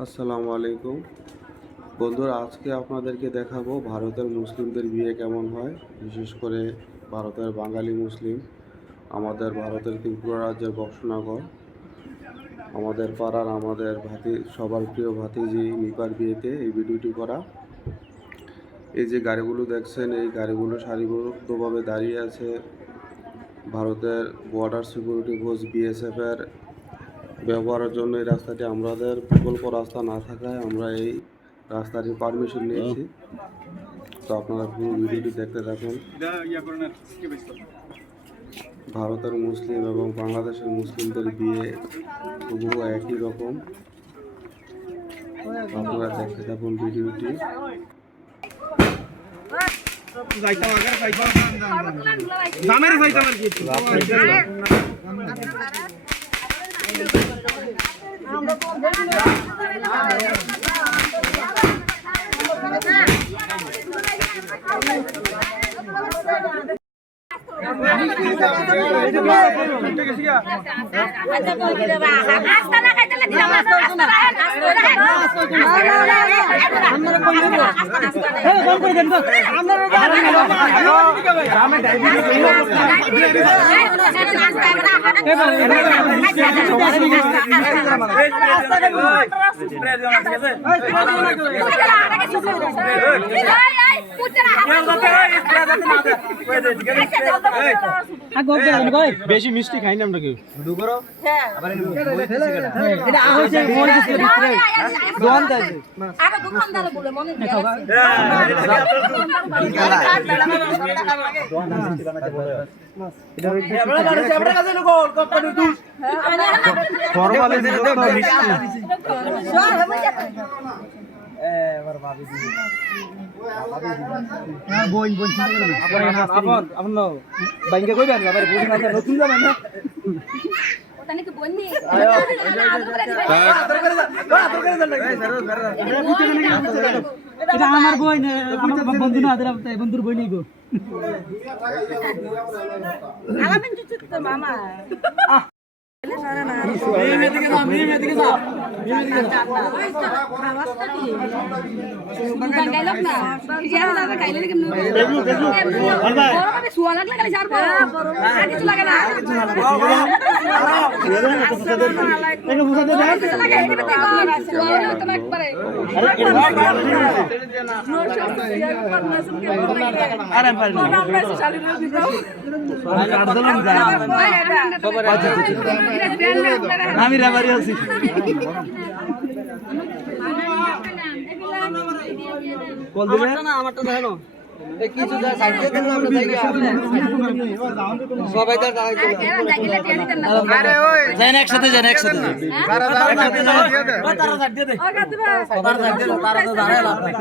আসসালামু আলাইকুম বন্ধুরা, আজকে আপনাদেরকে দেখাবো ভারতের মুসলিমদের বিয়ে কেমন হয়। বিশেষ করে ভারতের বাঙালি মুসলিম, আমাদের ভারতের ত্রিপুরা রাজ্যের বক্সনগর, আমাদের পাড়ার আমাদের সবার প্রিয় ভাতিজি নিপার বিয়েতে এই ভিডিওটি করা। এই যে গাড়িগুলো দেখছেন, এই গাড়িগুলো সারিবদ্ধভাবে দাঁড়িয়ে আছে ভারতের বর্ডার সিকিউরিটি ফোর্স BSF-এর ব্যবহারের জন্য। এই রাস্তাটি আমাদের বিকল্প রাস্তা না থাকায় আমরা এই রাস্তাটির পারমিশন নিয়েছি। তো আপনারা পুরো ভিডিওটি দেখতে থাকুন। ভারতের মুসলিম এবং বাংলাদেশের মুসলিমদের বিয়ে তবুও একই রকম। আপনারা দেখতে থাকুন ভিডিওটি। বেশি মিষ্টি খাই না আমরা কেউ। আমার বই বন্ধু না, বন্ধুর বই নেই গো। মামা আমি রেবারি আছি। কল দিলে না আমারটা দেখো কিছু যা সাইড দিয়ে দিন আমরা যাই সবাই তার আরে ওই যান একসাথে তারা সাইড দিয়ে দে তারা সাইড দিয়ে তারা তো দাঁড়ায় লাভ নাই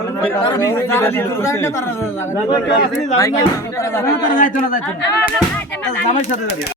তারা যাইতো না জামাইর সাথে যাবে।